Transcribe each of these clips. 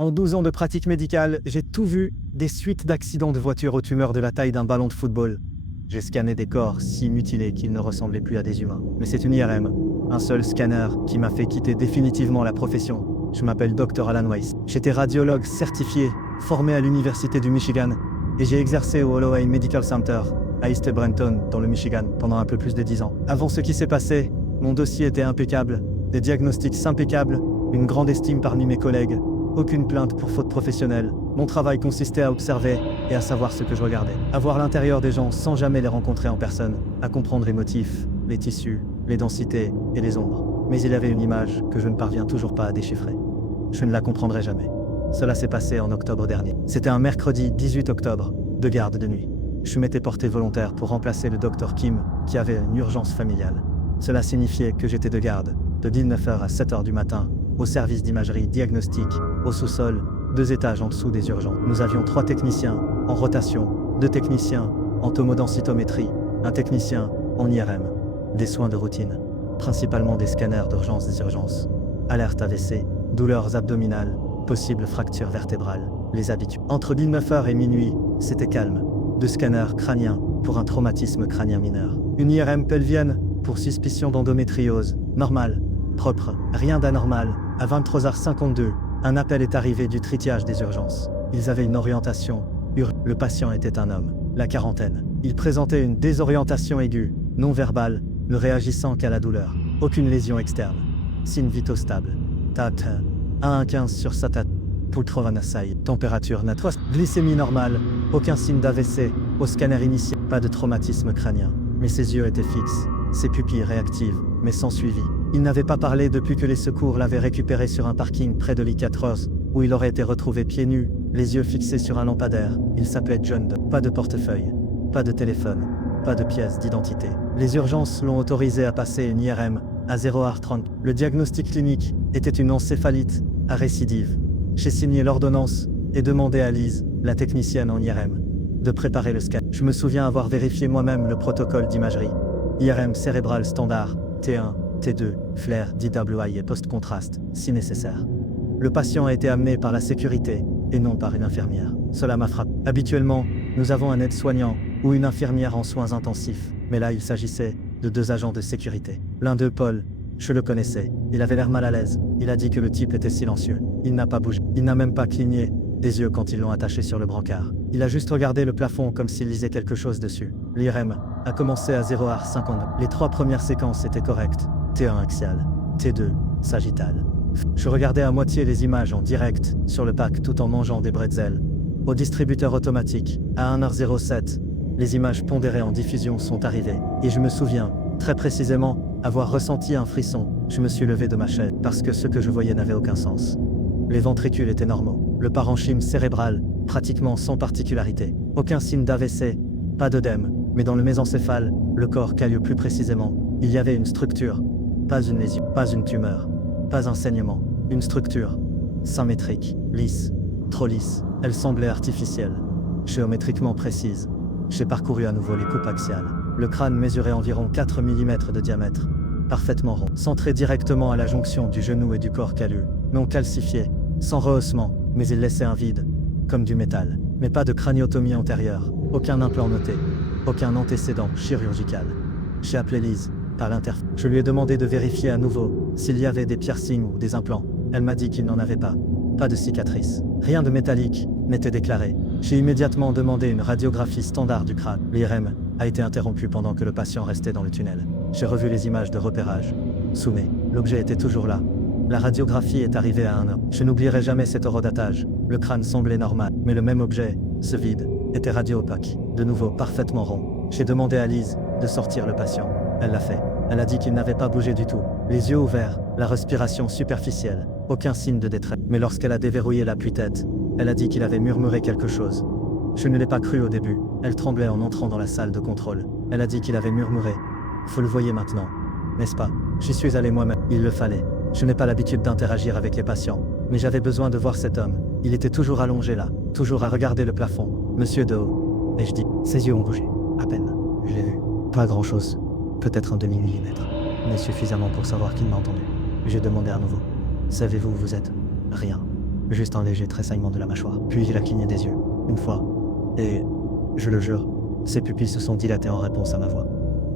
En 12 ans de pratique médicale, j'ai tout vu, des suites d'accidents de voiture aux tumeurs de la taille d'un ballon de football. J'ai scanné des corps si mutilés qu'ils ne ressemblaient plus à des humains. Mais c'est une IRM, un seul scanner, qui m'a fait quitter définitivement la profession. Je m'appelle Dr. Alan Weiss. J'étais radiologue certifié, formé à l'Université du Michigan, et j'ai exercé au Holloway Medical Center, à East Brenton, dans le Michigan, pendant un peu plus de 10 ans. Avant ce qui s'est passé, mon dossier était impeccable, des diagnostics impeccables, une grande estime parmi mes collègues, aucune plainte pour faute professionnelle. Mon travail consistait à observer et à savoir ce que je regardais. À voir l'intérieur des gens sans jamais les rencontrer en personne, à comprendre les motifs, les tissus, les densités et les ombres. Mais il y avait une image que je ne parviens toujours pas à déchiffrer. Je ne la comprendrai jamais. Cela s'est passé en octobre dernier. C'était un mercredi 18 octobre, de garde de nuit. Je m'étais porté volontaire pour remplacer le docteur Kim, qui avait une urgence familiale. Cela signifiait que j'étais de garde, de 19h à 7h du matin, au service d'imagerie diagnostique, au sous-sol, 2 étages en dessous des urgences. Nous avions 3 techniciens, en rotation, 2 techniciens, en tomodensitométrie, un technicien, en IRM. Des soins de routine, principalement des scanners d'urgence des urgences. Alerte AVC, douleurs abdominales, possible fracture vertébrale, les habitudes. Entre 19h et minuit, c'était calme. 2 scanners crâniens, pour un traumatisme crânien mineur. Une IRM pelvienne, pour suspicion d'endométriose, normale, propre, rien d'anormal. À 23h52, un appel est arrivé du tritiage des urgences. Ils avaient une orientation. Le patient était un homme, la quarantaine. Il présentait une désorientation aiguë, non verbale, ne réagissant qu'à la douleur. Aucune lésion externe. Signes vitaux stables. TAT 1,15 sur sa tête. Pultrovanasai. Température naturelle. Glycémie normale. Aucun signe d'AVC. Au scanner initial. Pas de traumatisme crânien. Mais ses yeux étaient fixes. Ses pupilles réactives, mais sans suivi. Il n'avait pas parlé depuis que les secours l'avaient récupéré sur un parking près de l'I4, où il aurait été retrouvé pieds nus, les yeux fixés sur un lampadaire. Il s'appelait John Doe. Pas de portefeuille, pas de téléphone, pas de pièce d'identité. Les urgences l'ont autorisé à passer une IRM à 0h30. Le diagnostic clinique était une encéphalite à récidive. J'ai signé l'ordonnance et demandé à Lise, la technicienne en IRM, de préparer le scan. Je me souviens avoir vérifié moi-même le protocole d'imagerie. IRM cérébrale standard, T1, T2, flair, DWI et post-contraste, si nécessaire. Le patient a été amené par la sécurité, et non par une infirmière. Cela m'a frappé. Habituellement, nous avons un aide-soignant, ou une infirmière en soins intensifs, mais là il s'agissait de 2 agents de sécurité. L'un d'eux, Paul, je le connaissais, il avait l'air mal à l'aise, il a dit que le type était silencieux. Il n'a pas bougé, il n'a même pas cligné des yeux quand ils l'ont attaché sur le brancard. Il a juste regardé le plafond comme s'il lisait quelque chose dessus. L'IRM a commencé à 0h52. Les 3 premières séquences étaient correctes. T1 axial, T2 sagittal. Je regardais à moitié les images en direct sur le pack tout en mangeant des bretzels. Au distributeur automatique, à 1h07, les images pondérées en diffusion sont arrivées. Et je me souviens, très précisément, avoir ressenti un frisson. Je me suis levé de ma chaise parce que ce que je voyais n'avait aucun sens. Les ventricules étaient normaux. Le parenchyme cérébral, pratiquement sans particularité. Aucun signe d'AVC, pas d'œdème, mais dans le mésencéphale, le corps calleux plus précisément, il y avait une structure. Pas une lésion, pas une tumeur, pas un saignement. Une structure. Symétrique, lisse, trop lisse. Elle semblait artificielle. Géométriquement précise. J'ai parcouru à nouveau les coupes axiales. Le crâne mesurait environ 4 mm de diamètre. Parfaitement rond. Centré directement à la jonction du genou et du corps calleux. Non calcifié. Sans rehaussement, mais il laissait un vide, comme du métal. Mais pas de craniotomie antérieure, aucun implant noté, aucun antécédent chirurgical. J'ai appelé Lise, par l'interphone. Je lui ai demandé de vérifier à nouveau s'il y avait des piercings ou des implants. Elle m'a dit qu'il n'en avait pas. Pas de cicatrice. Rien de métallique n'était déclaré. J'ai immédiatement demandé une radiographie standard du crâne. L'IRM a été interrompue pendant que le patient restait dans le tunnel. J'ai revu les images de repérage. Soumet, l'objet était toujours là. La radiographie est arrivée à 1h. Je n'oublierai jamais cet horodatage. Le crâne semblait normal, mais le même objet, ce vide, était radio-opaque. De nouveau parfaitement rond. J'ai demandé à Lise de sortir le patient. Elle l'a fait. Elle a dit qu'il n'avait pas bougé du tout. Les yeux ouverts, la respiration superficielle, aucun signe de détresse. Mais lorsqu'elle a déverrouillé l'appui-tête, elle a dit qu'il avait murmuré quelque chose. Je ne l'ai pas cru au début. Elle tremblait en entrant dans la salle de contrôle. Elle a dit qu'il avait murmuré. Vous le voyez maintenant, n'est-ce pas? J'y suis allé moi-même. Il le fallait. Je n'ai pas l'habitude d'interagir avec les patients, mais j'avais besoin de voir cet homme. Il était toujours allongé là, toujours à regarder le plafond. Monsieur Doe. Et je dis, ses yeux ont bougé, à peine. Je l'ai vu. Pas grand-chose. Peut-être un demi-millimètre. Mais suffisamment pour savoir qu'il m'a entendu. J'ai demandé à nouveau. Savez-vous où vous êtes? Rien. Juste un léger tressaillement de la mâchoire. Puis il a cligné des yeux, une fois. Et, je le jure, ses pupilles se sont dilatées en réponse à ma voix.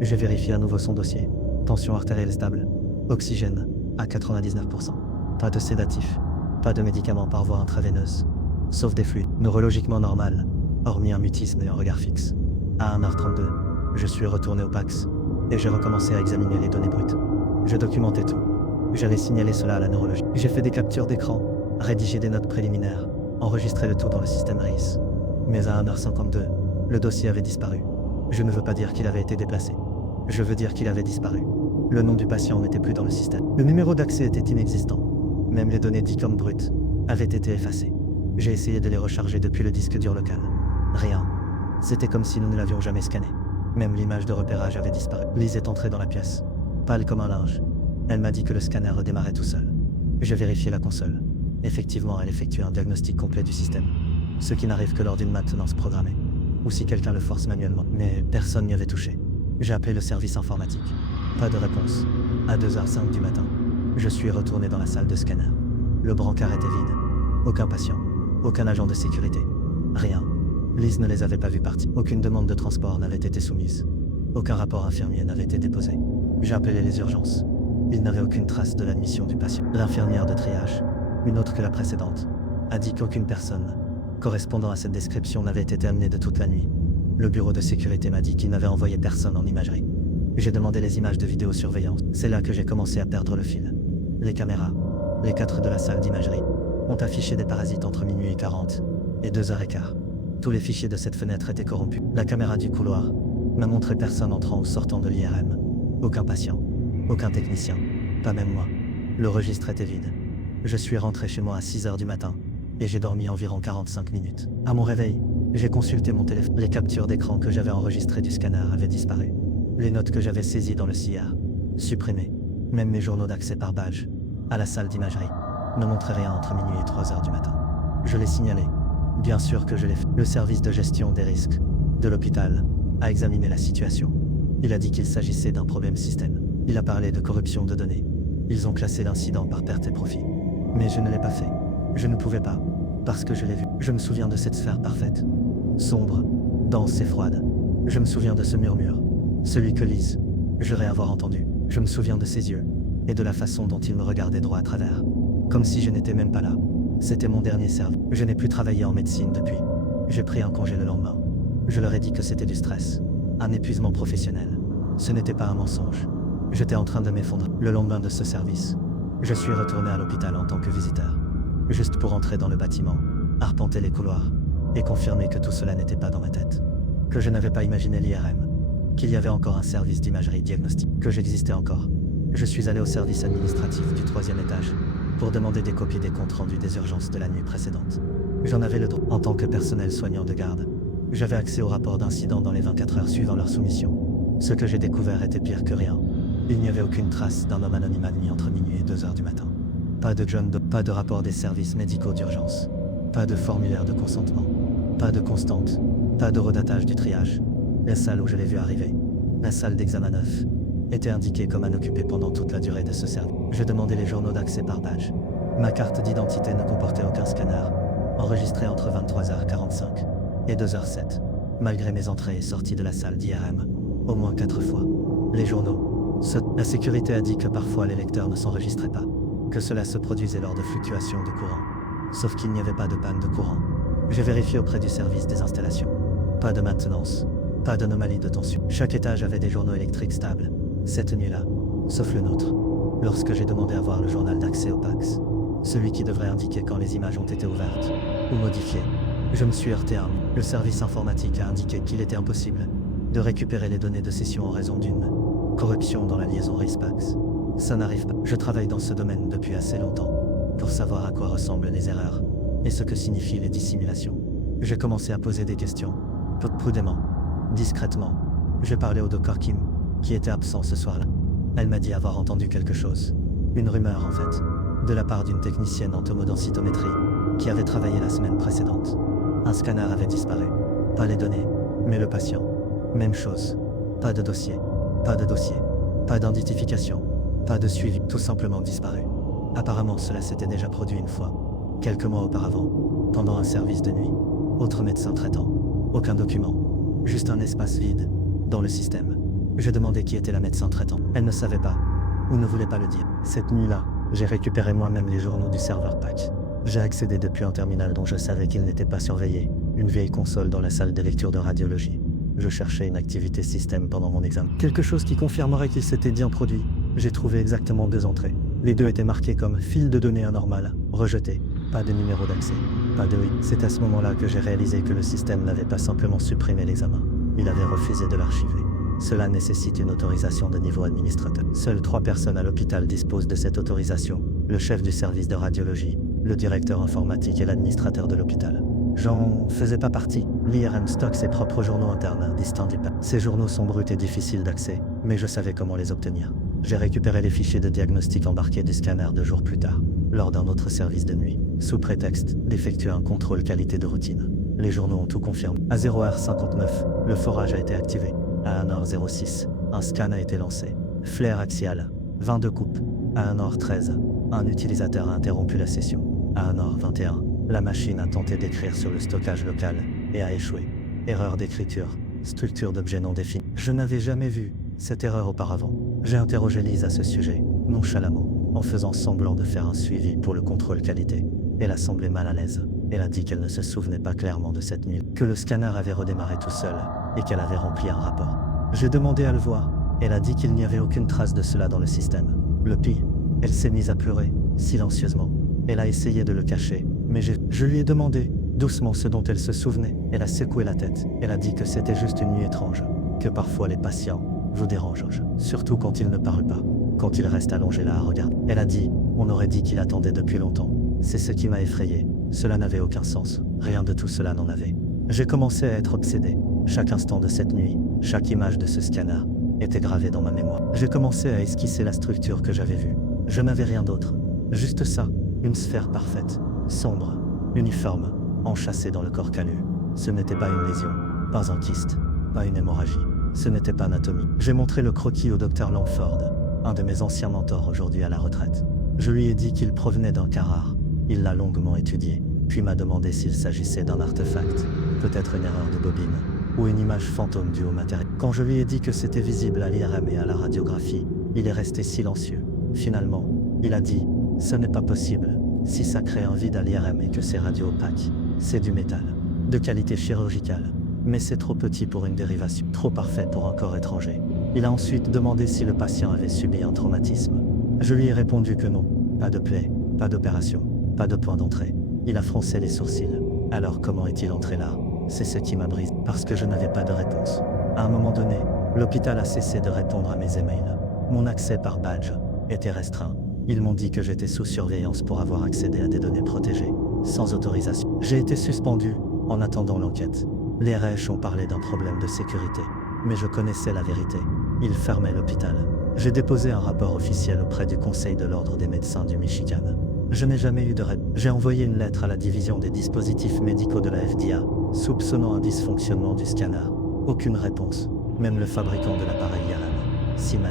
J'ai vérifié à nouveau son dossier. Tension artérielle stable. Oxygène, à 99%. Pas de sédatif. Pas de médicaments par voie intraveineuse. Sauf des fluides. Neurologiquement normal, hormis un mutisme et un regard fixe. À 1h32, je suis retourné au PAX. Et j'ai recommencé à examiner les données brutes. Je documentais tout. J'avais signalé cela à la neurologie. J'ai fait des captures d'écran, rédigé des notes préliminaires, enregistré le tout dans le système RIS. Mais à 1h52, le dossier avait disparu. Je ne veux pas dire qu'il avait été déplacé. Je veux dire qu'il avait disparu. Le nom du patient n'était plus dans le système. Le numéro d'accès était inexistant. Même les données dites comme brutes avaient été effacées. J'ai essayé de les recharger depuis le disque dur local. Rien. C'était comme si nous ne l'avions jamais scanné. Même l'image de repérage avait disparu. Lise est entrée dans la pièce, pâle comme un linge. Elle m'a dit que le scanner redémarrait tout seul. J'ai vérifié la console. Effectivement, elle effectue un diagnostic complet du système. Ce qui n'arrive que lors d'une maintenance programmée. Ou si quelqu'un le force manuellement. Mais personne n'y avait touché. J'ai appelé le service informatique. Pas de réponse. À 2h05 du matin, je suis retourné dans la salle de scanner. Le brancard était vide. Aucun patient. Aucun agent de sécurité. Rien. Lise ne les avait pas vus partir. Aucune demande de transport n'avait été soumise. Aucun rapport infirmier n'avait été déposé. J'ai appelé les urgences. Il n'avait aucune trace de l'admission du patient. L'infirmière de triage, une autre que la précédente, a dit qu'aucune personne correspondant à cette description n'avait été amenée de toute la nuit. Le bureau de sécurité m'a dit qu'il n'avait envoyé personne en imagerie. J'ai demandé les images de vidéosurveillance. C'est là que j'ai commencé à perdre le fil. Les caméras, les 4 de la salle d'imagerie, ont affiché des parasites entre minuit et 40 et 2h15. Tous les fichiers de cette fenêtre étaient corrompus. La caméra du couloir m'a montré personne entrant ou sortant de l'IRM. Aucun patient, aucun technicien, pas même moi. Le registre était vide. Je suis rentré chez moi à 6h du matin et j'ai dormi environ 45 minutes. À mon réveil, j'ai consulté mon téléphone. Les captures d'écran que j'avais enregistrées du scanner avaient disparu. Les notes que j'avais saisies dans le CIR, supprimées. Même mes journaux d'accès par badge à la salle d'imagerie ne montraient rien entre minuit et 3h du matin. Je l'ai signalé. Bien sûr que je l'ai fait. Le service de gestion des risques de l'hôpital a examiné la situation. Il a dit qu'il s'agissait d'un problème système. Il a parlé de corruption de données. Ils ont classé l'incident par perte et profit. Mais je ne l'ai pas fait. Je ne pouvais pas, parce que je l'ai vu. Je me souviens de cette sphère parfaite. Sombre, dense et froide. Je me souviens de ce murmure. Celui que Lise jurait avoir entendu. Je me souviens de ses yeux, et de la façon dont il me regardait droit à travers. Comme si je n'étais même pas là. C'était mon dernier service. Je n'ai plus travaillé en médecine depuis. J'ai pris un congé le lendemain. Je leur ai dit que c'était du stress, un épuisement professionnel. Ce n'était pas un mensonge. J'étais en train de m'effondrer. Le lendemain de ce service, je suis retourné à l'hôpital en tant que visiteur. Juste pour entrer dans le bâtiment, arpenter les couloirs, et confirmer que tout cela n'était pas dans ma tête. Que je n'avais pas imaginé l'IRM. Qu'il y avait encore un service d'imagerie diagnostique. Que j'existais encore. Je suis allé au service administratif du 3e étage pour demander des copies des comptes rendus des urgences de la nuit précédente. J'en avais le droit. En tant que personnel soignant de garde, j'avais accès au rapport d'incident dans les 24 heures suivant leur soumission. Ce que j'ai découvert était pire que rien. Il n'y avait aucune trace d'un homme anonyme admis entre minuit et 2h du matin. Pas de John Doe, pas de rapport des services médicaux d'urgence. Pas de formulaire de consentement. Pas de constante. Pas de redatage du triage. La salle où je l'ai vu arriver, la salle d'examen 9, était indiquée comme inoccupée pendant toute la durée de ce service. Je demandais les journaux d'accès par badge. Ma carte d'identité ne comportait aucun scanner, enregistré entre 23h45 et 2h07, malgré mes entrées et sorties de la salle d'IRM, au moins 4 fois. Les journaux. La sécurité a dit que parfois les lecteurs ne s'enregistraient pas, que cela se produisait lors de fluctuations de courant, sauf qu'il n'y avait pas de panne de courant. J'ai vérifié auprès du service des installations. Pas de maintenance, pas d'anomalie de tension. Chaque étage avait des journaux électriques stables, cette nuit-là, sauf le nôtre. Lorsque j'ai demandé à voir le journal d'accès au PAX, celui qui devrait indiquer quand les images ont été ouvertes ou modifiées, je me suis heurté à un mur. Le service informatique a indiqué qu'il était impossible de récupérer les données de session en raison d'une corruption dans la liaison RIS-PAX. Ça n'arrive pas. Je travaille dans ce domaine depuis assez longtemps pour savoir à quoi ressemblent les erreurs et ce que signifient les dissimulations. J'ai commencé à poser des questions, prudemment, discrètement. J'ai parlé au Dr Kim, qui était absent ce soir-là. Elle m'a dit avoir entendu quelque chose. Une rumeur, en fait, de la part d'une technicienne en tomodensitométrie qui avait travaillé la semaine précédente. Un scanner avait disparu. Pas les données, mais le patient. Même chose. Pas de dossier. Pas de dossier. Pas d'identification. Pas de suivi. Tout simplement disparu. Apparemment, cela s'était déjà produit une fois. quelques mois auparavant, pendant un service de nuit. Autre médecin traitant. Aucun document. Juste un espace vide, dans le système. Je demandais qui était la médecin traitant. Elle ne savait pas, ou ne voulait pas le dire. Cette nuit-là, j'ai récupéré moi-même les journaux du serveur PAC. J'ai accédé depuis un terminal dont je savais qu'il n'était pas surveillé, une vieille console dans la salle de lecture de radiologie. Je cherchais une activité système pendant mon examen. Quelque chose qui confirmerait qu'il s'était bien produit. J'ai trouvé exactement 2 entrées. Les 2 étaient marquées comme fil de données anormal, rejeté, pas de numéro d'accès, pas de oui. C'est à ce moment-là que j'ai réalisé que le système n'avait pas simplement supprimé l'examen, il avait refusé de l'archiver. Cela nécessite une autorisation de niveau administrateur. Seules 3 personnes à l'hôpital disposent de cette autorisation, le chef du service de radiologie, le directeur informatique et l'administrateur de l'hôpital. J'en faisais pas partie. L'IRM stocke ses propres journaux internes, distincts du PAC. Ces journaux sont bruts et difficiles d'accès, mais je savais comment les obtenir. J'ai récupéré les fichiers de diagnostic embarqués du scanner 2 jours plus tard, lors d'un autre service de nuit, sous prétexte d'effectuer un contrôle qualité de routine. Les journaux ont tout confirmé. À 0h59, le forage a été activé. À 1h06, un scan a été lancé. Flair axial, 22 coupes. À 1h13, un utilisateur a interrompu la session. À 1h21, la machine a tenté d'écrire sur le stockage local et a échoué. Erreur d'écriture, structure d'objet non définie. Je n'avais jamais vu cette erreur auparavant. J'ai interrogé Lise à ce sujet, nonchalamment, en faisant semblant de faire un suivi pour le contrôle qualité. Elle a semblé mal à l'aise. Elle a dit qu'elle ne se souvenait pas clairement de cette nuit, que le scanner avait redémarré tout seul et qu'elle avait rempli un rapport. J'ai demandé à le voir. Elle a dit qu'il n'y avait aucune trace de cela dans le système. Le pire, elle s'est mise à pleurer, silencieusement. Elle a essayé de le cacher, mais je lui ai demandé, doucement, ce dont elle se souvenait. Elle a secoué la tête. Elle a dit que c'était juste une nuit étrange, que parfois les patients vous dérangent, surtout quand ils ne parlent pas, quand ils restent allongés là à regarder. Elle a dit, on aurait dit qu'il attendait depuis longtemps. C'est ce qui m'a effrayé. Cela n'avait aucun sens. Rien de tout cela n'en avait. J'ai commencé à être obsédé. Chaque instant de cette nuit, chaque image de ce scanner était gravée dans ma mémoire. J'ai commencé à esquisser la structure que j'avais vue. Je n'avais rien d'autre. Juste ça, une sphère parfaite, sombre, uniforme, enchâssée dans le corps callu. Ce n'était pas une lésion, pas un kyste, pas une hémorragie. Ce n'était pas anatomie. J'ai montré le croquis au docteur Langford, un de mes anciens mentors aujourd'hui à la retraite. Je lui ai dit qu'il provenait d'un cas rare. Il l'a longuement étudié, puis m'a demandé s'il s'agissait d'un artefact, peut-être une erreur de bobine, ou une image fantôme due au matériel. Quand je lui ai dit que c'était visible à l'IRM et à la radiographie, il est resté silencieux. Finalement, il a dit « Ce n'est pas possible. Si ça crée un vide à l'IRM et que c'est radio-opaque, c'est du métal, de qualité chirurgicale. Mais c'est trop petit pour une dérivation, trop parfait pour un corps étranger. » Il a ensuite demandé si le patient avait subi un traumatisme. Je lui ai répondu que non, pas de plaie, pas d'opération, pas de point d'entrée. Il a froncé les sourcils. Alors comment est-il entré là? C'est ce qui m'a brisé, parce que je n'avais pas de réponse. À un moment donné, l'hôpital a cessé de répondre à mes emails. Mon accès par badge était restreint. Ils m'ont dit que j'étais sous surveillance pour avoir accédé à des données protégées, sans autorisation. J'ai été suspendu, en attendant l'enquête. Les RH ont parlé d'un problème de sécurité, mais je connaissais la vérité. Ils fermaient l'hôpital. J'ai déposé un rapport officiel auprès du Conseil de l'Ordre des médecins du Michigan. Je n'ai jamais eu de réponse. J'ai envoyé une lettre à la division des dispositifs médicaux de la FDA, soupçonnant un dysfonctionnement du scanner. Aucune réponse. Même le fabricant de l'appareil IRM, Siemens,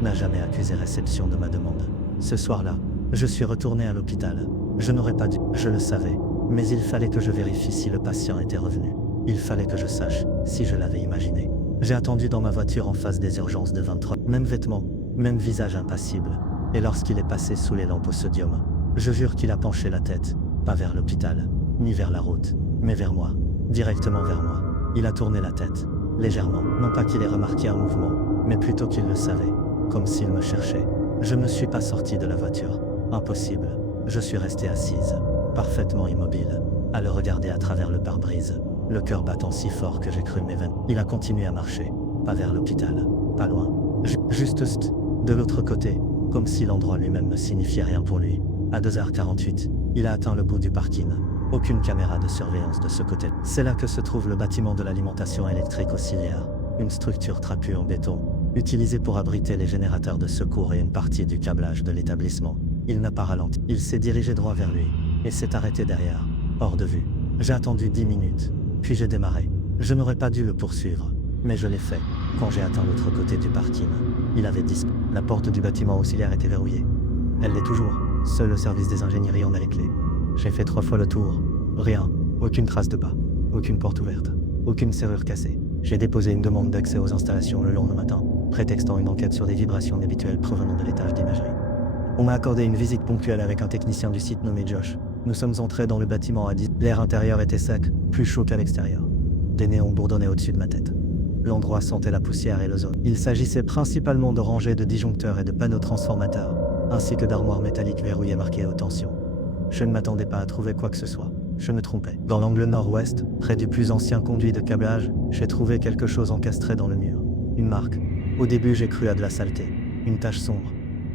n'a jamais accusé réception de ma demande. Ce soir-là, je suis retourné à l'hôpital. Je n'aurais pas dû, je le savais, mais il fallait que je vérifie si le patient était revenu. Il fallait que je sache si je l'avais imaginé. J'ai attendu dans ma voiture en face des urgences de 23. Même vêtements, même visage impassible. Et lorsqu'il est passé sous les lampes au sodium, je jure qu'il a penché la tête, pas vers l'hôpital, ni vers la route, mais vers moi, directement vers moi. Il a tourné la tête, légèrement. Non pas qu'il ait remarqué un mouvement, mais plutôt qu'il le savait, comme s'il me cherchait. Je ne suis pas sorti de la voiture. Impossible. Je suis resté assise, parfaitement immobile, à le regarder à travers le pare-brise, le cœur battant si fort que j'ai cru mes veines. Il a continué à marcher, pas vers l'hôpital, pas loin. Juste de l'autre côté, comme si l'endroit lui-même ne signifiait rien pour lui. À 2h48, il a atteint le bout du parking. Aucune caméra de surveillance de ce côté. C'est là que se trouve le bâtiment de l'alimentation électrique auxiliaire, une structure trapue en béton, utilisée pour abriter les générateurs de secours et une partie du câblage de l'établissement. Il n'a pas ralenti. Il s'est dirigé droit vers lui, et s'est arrêté derrière, hors de vue. J'ai attendu 10 minutes, puis j'ai démarré. Je n'aurais pas dû le poursuivre, mais je l'ai fait. Quand j'ai atteint l'autre côté du parking, il avait disparu. La porte du bâtiment auxiliaire était verrouillée. Elle l'est toujours. Seul le service des ingénieries en a les clés. J'ai fait 3 fois le tour. Rien. Aucune trace de pas. Aucune porte ouverte. Aucune serrure cassée. J'ai déposé une demande d'accès aux installations le lendemain matin, prétextant une enquête sur des vibrations inhabituelles provenant de l'étage d'imagerie. On m'a accordé une visite ponctuelle avec un technicien du site nommé Josh. Nous sommes entrés dans le bâtiment à 10. L'air intérieur était sec, plus chaud qu'à l'extérieur. Des néons bourdonnaient au-dessus de ma tête. L'endroit sentait la poussière et l'ozone. Il s'agissait principalement de rangées de disjoncteurs et de panneaux transformateurs, ainsi que d'armoires métalliques verrouillées marquées haute tension. Je ne m'attendais pas à trouver quoi que ce soit. Je me trompais. Dans l'angle nord-ouest, près du plus ancien conduit de câblage, j'ai trouvé quelque chose encastré dans le mur. Une marque. Au début, j'ai cru à de la saleté, une tache sombre.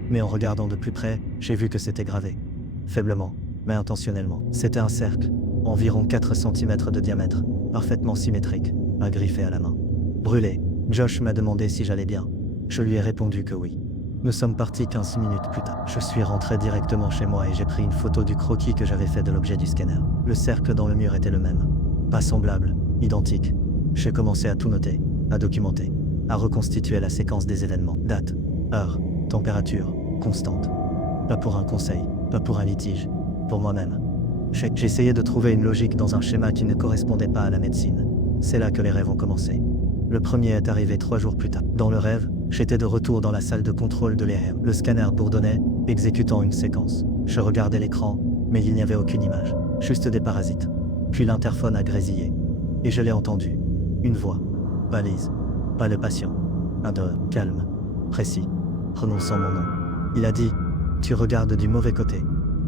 Mais en regardant de plus près, j'ai vu que c'était gravé. Faiblement, mais intentionnellement. C'était un cercle, environ 4 cm de diamètre, parfaitement symétrique, agriffé à la main. Brûlé, Josh m'a demandé si j'allais bien. Je lui ai répondu que oui. Nous sommes partis 15 minutes plus tard. Je suis rentré directement chez moi et j'ai pris une photo du croquis que j'avais fait de l'objet du scanner. Le cercle dans le mur était le même. Pas semblable, identique. J'ai commencé à tout noter, à documenter, à reconstituer la séquence des événements. Date, heure, température, constante. Pas pour un conseil, pas pour un litige, pour moi-même. J'ai essayé de trouver une logique dans un schéma qui ne correspondait pas à la médecine. C'est là que les rêves ont commencé. Le premier est arrivé 3 jours plus tard. Dans le rêve, j'étais de retour dans la salle de contrôle de l'EM. Le scanner bourdonnait, exécutant une séquence. Je regardais l'écran, mais il n'y avait aucune image, juste des parasites. Puis l'interphone a grésillé. Et je l'ai entendu. Une voix. Pas Lise. Pas le patient. Un de calme. Précis. Prononçant mon nom. Il a dit « Tu regardes du mauvais côté ».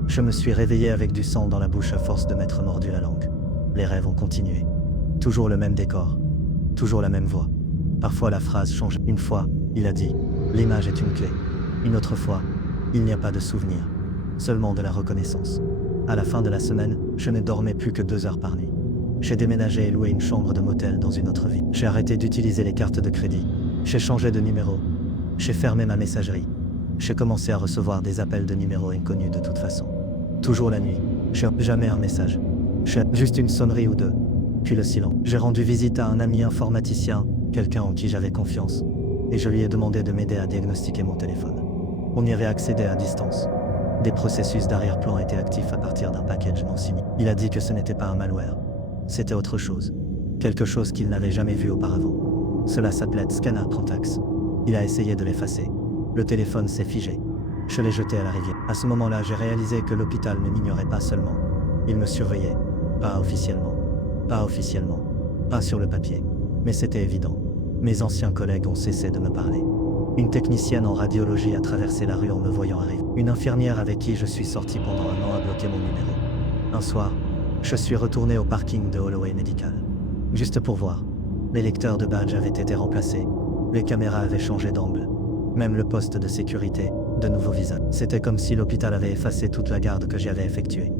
Je me suis réveillé avec du sang dans la bouche à force de m'être mordu la langue. Les rêves ont continué. Toujours le même décor. Toujours la même voix. Parfois la phrase change. Une fois, il a dit « L'image est une clé ». Une autre fois, il n'y a pas de souvenir. Seulement de la reconnaissance. À la fin de la semaine, je ne dormais plus que 2 heures par nuit. J'ai déménagé et loué une chambre de motel dans une autre ville. J'ai arrêté d'utiliser les cartes de crédit. J'ai changé de numéro. J'ai fermé ma messagerie. J'ai commencé à recevoir des appels de numéros inconnus de toute façon. Toujours la nuit. Jamais un message. Juste une sonnerie ou deux. Puis le silence. J'ai rendu visite à un ami informaticien, quelqu'un en qui j'avais confiance, et je lui ai demandé de m'aider à diagnostiquer mon téléphone. On y avait accédé à distance. Des processus d'arrière-plan étaient actifs à partir d'un package non signé. Il a dit que ce n'était pas un malware. C'était autre chose. Quelque chose qu'il n'avait jamais vu auparavant. Cela s'appelait Scanner Prontax. Il a essayé de l'effacer. Le téléphone s'est figé. Je l'ai jeté à la rivière. À ce moment-là, j'ai réalisé que l'hôpital ne m'ignorait pas seulement. Il me surveillait. Pas officiellement. Pas officiellement. Pas sur le papier. Mais c'était évident. Mes anciens collègues ont cessé de me parler. Une technicienne en radiologie a traversé la rue en me voyant arriver. Une infirmière avec qui je suis sorti pendant 1 an a bloqué mon numéro. Un soir, je suis retourné au parking de Holloway Medical. Juste pour voir. Les lecteurs de badge avaient été remplacés. Les caméras avaient changé d'angle. Même le poste de sécurité, de nouveaux visages. C'était comme si l'hôpital avait effacé toute la garde que j'y avais effectuée.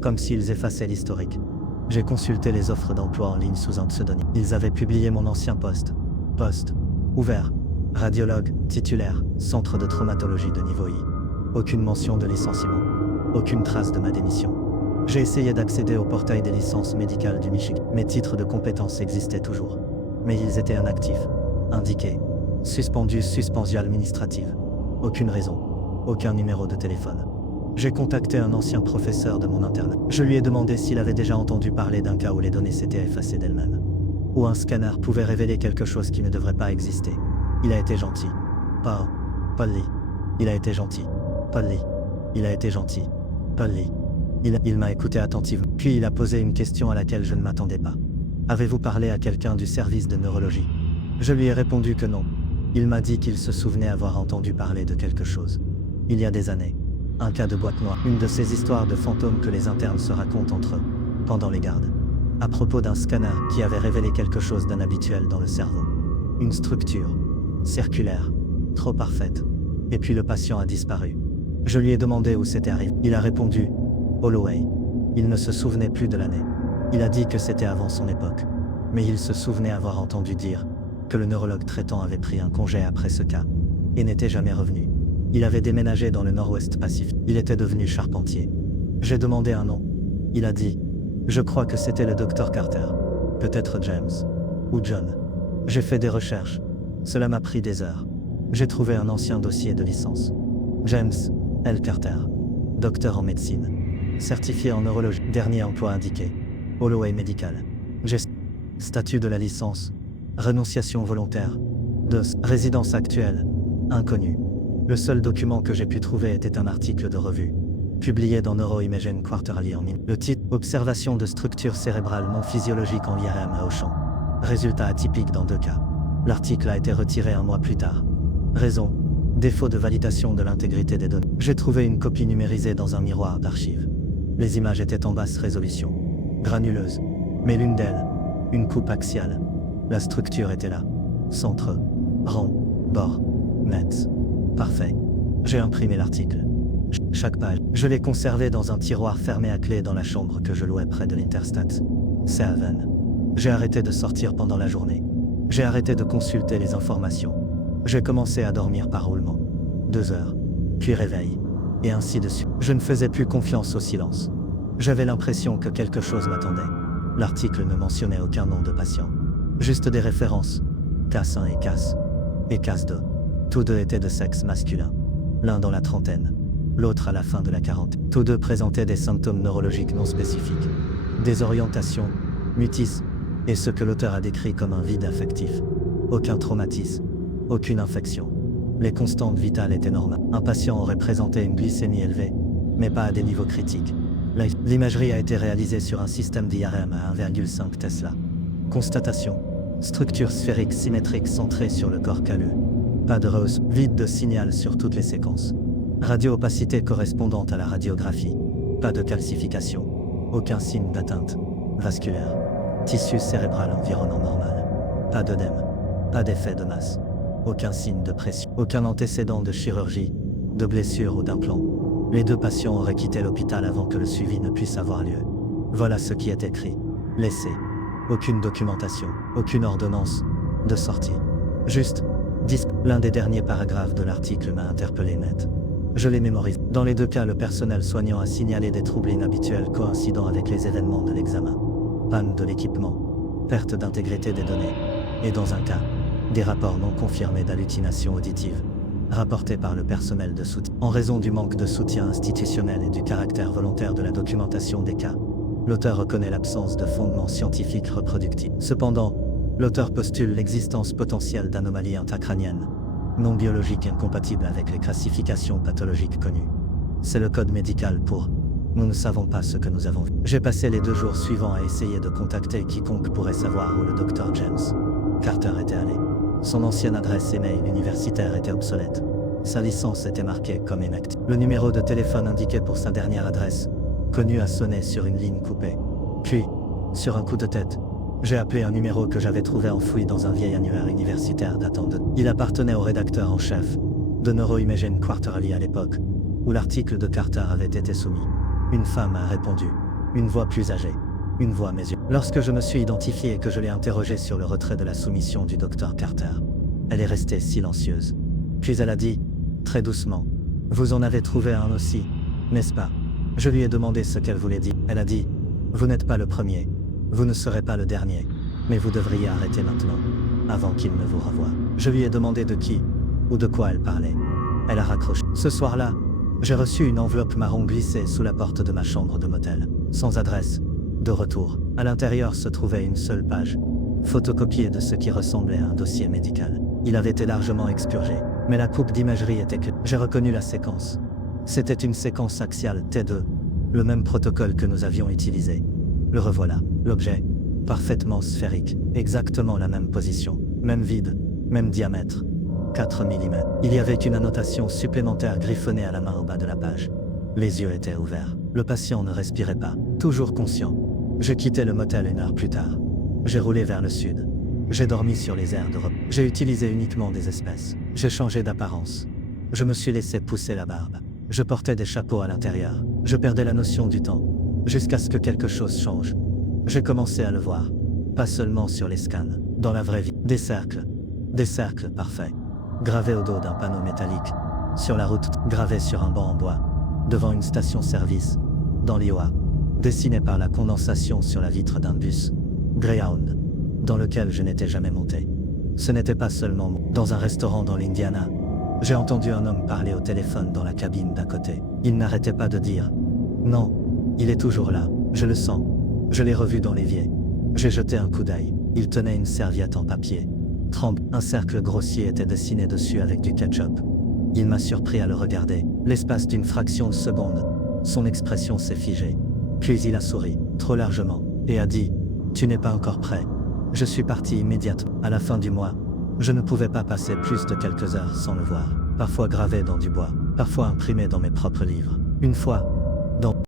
Comme s'ils effaçaient l'historique. J'ai consulté les offres d'emploi en ligne sous un pseudonyme. Ils avaient publié mon ancien poste. Poste. Ouvert. Radiologue, titulaire, centre de traumatologie de niveau I. Aucune mention de licenciement. Aucune trace de ma démission. J'ai essayé d'accéder au portail des licences médicales du Michigan. Mes titres de compétences existaient toujours. Mais ils étaient inactifs. Indiqués. Suspendus suspension administrative. Aucune raison. Aucun numéro de téléphone. J'ai contacté un ancien professeur de mon internat. Je lui ai demandé s'il avait déjà entendu parler d'un cas où les données s'étaient effacées d'elles-mêmes. Où un scanner pouvait révéler quelque chose qui ne devrait pas exister. Il a été gentil. Paul Lee. Il a été gentil. Paul Lee. Il a été gentil. Paul Lee. Il m'a écouté attentivement. Puis il a posé une question à laquelle je ne m'attendais pas. Avez-vous parlé à quelqu'un du service de neurologie? Je lui ai répondu que non. Il m'a dit qu'il se souvenait avoir entendu parler de quelque chose. Il y a des années. Un cas de boîte noire. Une de ces histoires de fantômes que les internes se racontent entre eux, pendant les gardes. À propos d'un scanner qui avait révélé quelque chose d'inhabituel dans le cerveau. Une structure. Circulaire. Trop parfaite. Et puis le patient a disparu. Je lui ai demandé où c'était arrivé. Il a répondu « Holloway ». Il ne se souvenait plus de l'année. Il a dit que c'était avant son époque. Mais il se souvenait avoir entendu dire que le neurologue traitant avait pris un congé après ce cas et n'était jamais revenu. Il avait déménagé dans le nord-ouest Pacifique. Il était devenu charpentier. J'ai demandé un nom. Il a dit « Je crois que c'était le Dr Carter. Peut-être James. Ou John. » J'ai fait des recherches. Cela m'a pris des heures. J'ai trouvé un ancien dossier de licence. James L. Carter. Docteur en médecine. certifié en neurologie. Dernier emploi indiqué. Holloway Medical. Statut de la licence. Renonciation volontaire. Résidence actuelle. Inconnue. Le seul document que j'ai pu trouver était un article de revue, publié dans Neuroimaging Quarterly en 2000. Le titre: Observation de structures cérébrales non physiologiques en IRM à Auchan. Résultat atypique dans 2 cas. L'article a été retiré 1 mois plus tard. Raison: défaut de validation de l'intégrité des données. J'ai trouvé une copie numérisée dans un miroir d'archives. Les images étaient en basse résolution, granuleuses, mais l'une d'elles, une coupe axiale. La structure était là. Centre, rang, bord, net. Parfait. J'ai imprimé l'article. Chaque page. Je l'ai conservé dans un tiroir fermé à clé dans la chambre que je louais près de l'Interstate. C'est à Haven. J'ai arrêté de sortir pendant la journée. J'ai arrêté de consulter les informations. J'ai commencé à dormir par roulement. 2 heures. Puis réveil. Et ainsi de suite. Je ne faisais plus confiance au silence. J'avais l'impression que quelque chose m'attendait. L'article ne mentionnait aucun nom de patient. Juste des références. Cass 1 et Cass. Et Cass 2. Tous deux étaient de sexe masculin. L'un dans la trentaine, l'autre à la fin de la quarantaine. Tous deux présentaient des symptômes neurologiques non spécifiques. Désorientation, mutisme, et ce que l'auteur a décrit comme un vide affectif. Aucun traumatisme, aucune infection. Les constantes vitales étaient normales. Un patient aurait présenté une glycémie élevée, mais pas à des niveaux critiques. L'imagerie a été réalisée sur un système d'IRM à 1,5 Tesla. Constatation: structure sphérique symétrique centrée sur le corps calleux. Pas de rose, vide de signal sur toutes les séquences. Radio-opacité correspondante à la radiographie. Pas de calcification. Aucun signe d'atteinte vasculaire. Tissu cérébral environnant normal. Pas d'œdème. Pas d'effet de masse. Aucun signe de pression. Aucun antécédent de chirurgie, de blessure ou d'implant. Les 2 patients auraient quitté l'hôpital avant que le suivi ne puisse avoir lieu. Voilà ce qui est écrit. Laissé. Aucune documentation. Aucune ordonnance de sortie. Juste l'un des derniers paragraphes de l'article m'a interpellé net. Je l'ai mémorisé. Dans les 2 cas, le personnel soignant a signalé des troubles inhabituels coïncidant avec les événements de l'examen. Panne de l'équipement, perte d'intégrité des données, et dans un cas, des rapports non confirmés d'hallucination auditive, rapportés par le personnel de soutien. En raison du manque de soutien institutionnel et du caractère volontaire de la documentation des cas, l'auteur reconnaît l'absence de fondement scientifique reproductif. Cependant, l'auteur postule l'existence potentielle d'anomalies intracrâniennes, non biologiques incompatibles avec les classifications pathologiques connues. C'est le code médical pour « nous ne savons pas ce que nous avons vu ». J'ai passé les 2 jours suivants à essayer de contacter quiconque pourrait savoir où le Dr James Carter était allé. Son ancienne adresse email universitaire était obsolète. Sa licence était marquée comme inactive. Le numéro de téléphone indiqué pour sa dernière adresse, connu, a sonné sur une ligne coupée. Puis, sur un coup de tête, j'ai appelé un numéro que j'avais trouvé enfoui dans un vieil annuaire universitaire datant de... Il appartenait au rédacteur en chef de Neuroimaging Quarterly à l'époque, où l'article de Carter avait été soumis. Une femme a répondu, une voix plus âgée, une voix à mes yeux. Lorsque je me suis identifié et que je l'ai interrogée sur le retrait de la soumission du Dr Carter, elle est restée silencieuse. Puis elle a dit, très doucement, « Vous en avez trouvé un aussi, n'est-ce pas ?» Je lui ai demandé ce qu'elle voulait dire. Elle a dit, « Vous n'êtes pas le premier. Vous ne serez pas le dernier, mais vous devriez arrêter maintenant, avant qu'il ne vous revoie. » Je lui ai demandé de qui, ou de quoi elle parlait. Elle a raccroché. Ce soir-là, j'ai reçu une enveloppe marron glissée sous la porte de ma chambre de motel, sans adresse, de retour. À l'intérieur se trouvait une seule page, photocopiée de ce qui ressemblait à un dossier médical. Il avait été largement expurgé, mais la coupe d'imagerie était que... J'ai reconnu la séquence. C'était une séquence axiale T2, le même protocole que nous avions utilisé. Le revoilà. L'objet, parfaitement sphérique, exactement la même position, même vide, même diamètre, 4 mm. Il y avait une annotation supplémentaire griffonnée à la main au bas de la page. Les yeux étaient ouverts. Le patient ne respirait pas, toujours conscient. Je quittais le motel 1 heure plus tard. J'ai roulé vers le sud. J'ai dormi sur les aires de repos. J'ai utilisé uniquement des espèces. J'ai changé d'apparence. Je me suis laissé pousser la barbe. Je portais des chapeaux à l'intérieur. Je perdais la notion du temps, jusqu'à ce que quelque chose change. J'ai commencé à le voir, pas seulement sur les scans, dans la vraie vie. Des cercles parfaits, gravés au dos d'un panneau métallique, sur la route, gravés sur un banc en bois, devant une station-service, dans l'Iowa, dessinés par la condensation sur la vitre d'un bus, Greyhound, dans lequel je n'étais jamais monté. Ce n'était pas seulement dans un restaurant dans l'Indiana. J'ai entendu un homme parler au téléphone dans la cabine d'à côté. Il n'arrêtait pas de dire « Non, Il est toujours là, je le sens. Je l'ai revu dans l'évier. J'ai jeté un coup d'œil. Il tenait une serviette en papier. Trempe, un cercle grossier était dessiné dessus avec du ketchup. Il m'a surpris à le regarder. L'espace d'une fraction de seconde, son expression s'est figée. Puis il a souri, trop largement, et a dit « Tu n'es pas encore prêt ». Je suis parti immédiatement. À la fin du mois, je ne pouvais pas passer plus de quelques heures sans le voir. Parfois gravé dans du bois, parfois imprimé dans mes propres livres. Une fois, dans